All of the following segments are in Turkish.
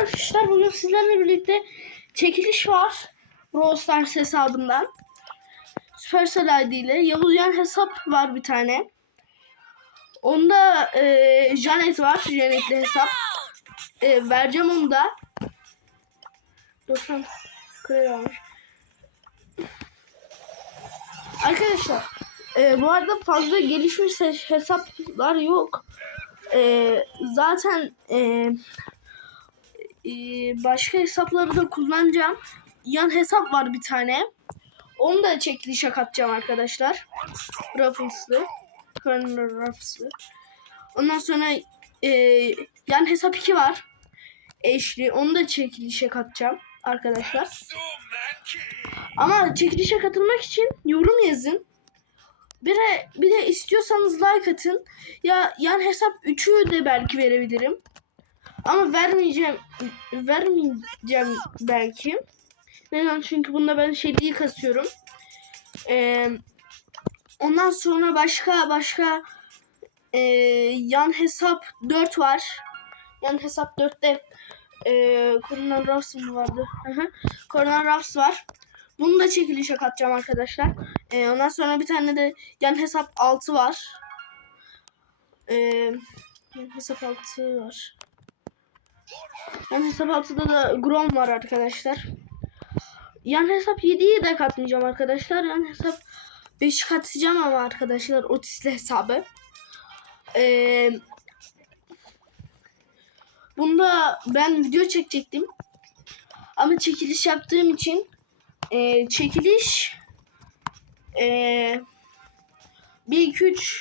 arkadaşlar bugün sizlerle birlikte çekiliş var. Brawl Stars hesabından. Supercell ID ile. Yavuz hesap var bir tane. Onda e, Janet var. Janet'li hesap. E, vereceğim onu da. 90 kredi. Arkadaşlar e, bu arada fazla gelişmiş he- hesaplar yok. E, zaten e, başka hesapları da kullanacağım. Yan hesap var bir tane. Onu da çekilişe katacağım arkadaşlar. Ruffles'lı. Colonel Ruffles'lı. Ondan sonra e, yan hesap 2 var. Eşli. Onu da çekilişe katacağım arkadaşlar. Ama çekilişe katılmak için yorum yazın. Bir de, bir de istiyorsanız like atın. Ya yan hesap 3'ü de belki verebilirim. Ama vermeyeceğim vermeyeceğim belki. Neden? Çünkü bunda ben şey değil kasıyorum. Ee, ondan sonra başka başka ee, yan hesap 4 var. Yan hesap 4'te ee, Coronel Ruffs mı vardı? Coronel Ruffs var. Bunu da çekilişe katacağım arkadaşlar. Ee, ondan sonra bir tane de yan hesap 6 var. Ee, yan hesap 6 var. Yan hesap 6'da da Grom var arkadaşlar. Yan hesap 7'yi de katmayacağım arkadaşlar. Yan hesap 5'i katacağım ama arkadaşlar Otis'li hesabı. Ee, bunda ben video çekecektim. Ama çekiliş yaptığım için e, çekiliş e, 1-2-3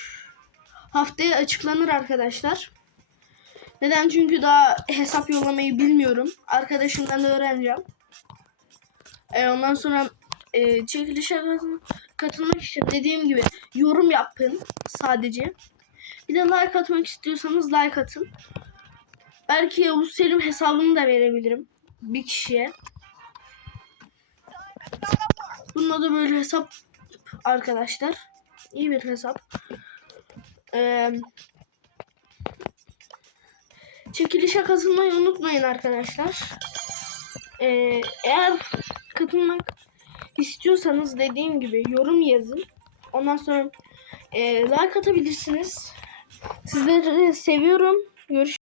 haftaya açıklanır arkadaşlar. Neden? Çünkü daha hesap yollamayı bilmiyorum. Arkadaşımdan öğreneceğim. E, ondan sonra e, çekilişe katıl- katılmak için dediğim gibi yorum yapın sadece. Bir de like atmak istiyorsanız like atın. Belki Yavuz Selim hesabını da verebilirim bir kişiye. Bunun da böyle hesap arkadaşlar. İyi bir hesap. Ee, çekilişe katılmayı unutmayın arkadaşlar. Ee, eğer katılmak istiyorsanız dediğim gibi yorum yazın. Ondan sonra e, like atabilirsiniz. Sizleri seviyorum. Görüşürüz.